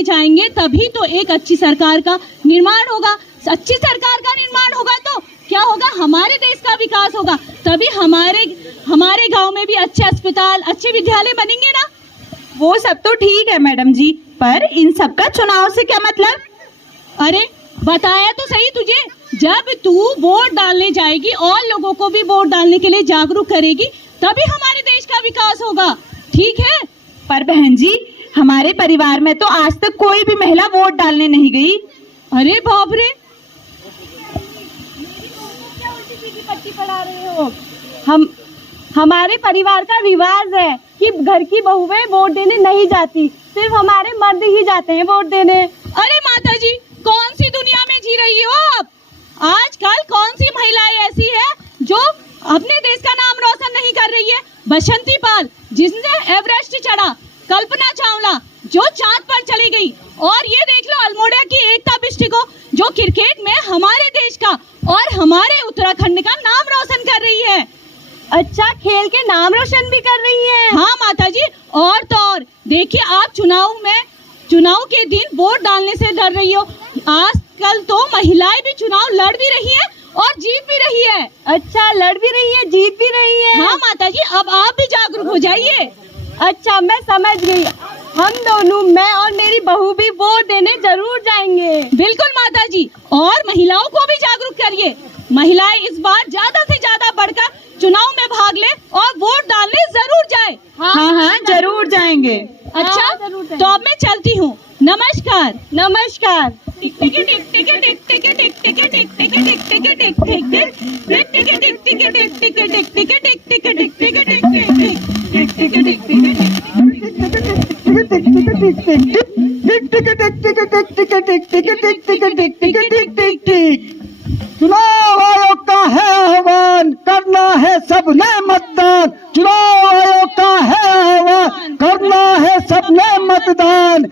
डालने जाएंगे तभी तो एक अच्छी सरकार का निर्माण होगा। अच्छी सरकार का निर्माण होगा तो क्या होगा, हमारे देश का विकास होगा, तभी हमारे गांव में भी अच्छे अस्पताल, अच्छे विद्यालय बनेंगे ना। वो सब तो ठीक है मैडम जी, पर इन सब का चुनाव से क्या मतलब? अरे बताया तो सही तुझे, जब तू वोट डालने जाएगी और लोगों को भी वोट डालने के लिए जागरूक करेगी तभी हमारे देश का विकास होगा, ठीक है। पर बहन जी, हमारे परिवार में तो आज तक कोई भी महिला वोट डालने नहीं गई। अरे बाप रे, क्या उल्टी सीधी पट्टी पढ़ा रहे हो? हमारे परिवार का रिवाज है कि घर की बहुएं वोट देने नहीं जाती, सिर्फ हमारे मर्द ही जाते हैं वोट देने। अरे माता जी, कौन सी दुनिया में जी रही हो आप? आजकल कौन सी महिलाएं ऐसी है जो अपने देश का नाम रोशन नहीं कर रही है? बसंती पाल जिसने एवरेस्ट चढ़ा, कल्पना चावला जो चांद पर चली गई, और ये देख लो अल्मोड़ा की एकता बिष्ट को जो क्रिकेट में हमारे देश का और हमारे उत्तराखंड का नाम रोशन कर रही है। अच्छा, खेल के नाम रोशन भी कर रही है। हाँ माता जी, और तो और देखिए, आप चुनाव के दिन वोट डालने से डर रही हो। आजकल तो महिलाएं भी चुनाव लड़ भी रही है और जीत भी रही है। अच्छा, लड़ भी रही है, जीत भी रही है। हाँ माता जी, अब आप भी जागरूक हो जाइए। अच्छा, मैं समझ गई। हम दोनों, मैं और मेरी बहू भी वोट देने जरूर जाएंगे। बिल्कुल माता जी, और महिलाओं को भी जागरूक करिए। महिलाएं इस बार ज्यादा से ज्यादा बढ़कर चुनाव में भाग ले और वोट डालने जरूर जाए। हाँ हाँ, जरूर जाएंगे। अच्छा, हाँ, जरूर जाएंगे। तो अब मैं चलती हूँ। नमस्कार। नमस्कार। चुनाव आयोग का है आह्वान, करना है सबने मतदान। चुनाव आयोग का है आह्वान, करना है सबने मतदान।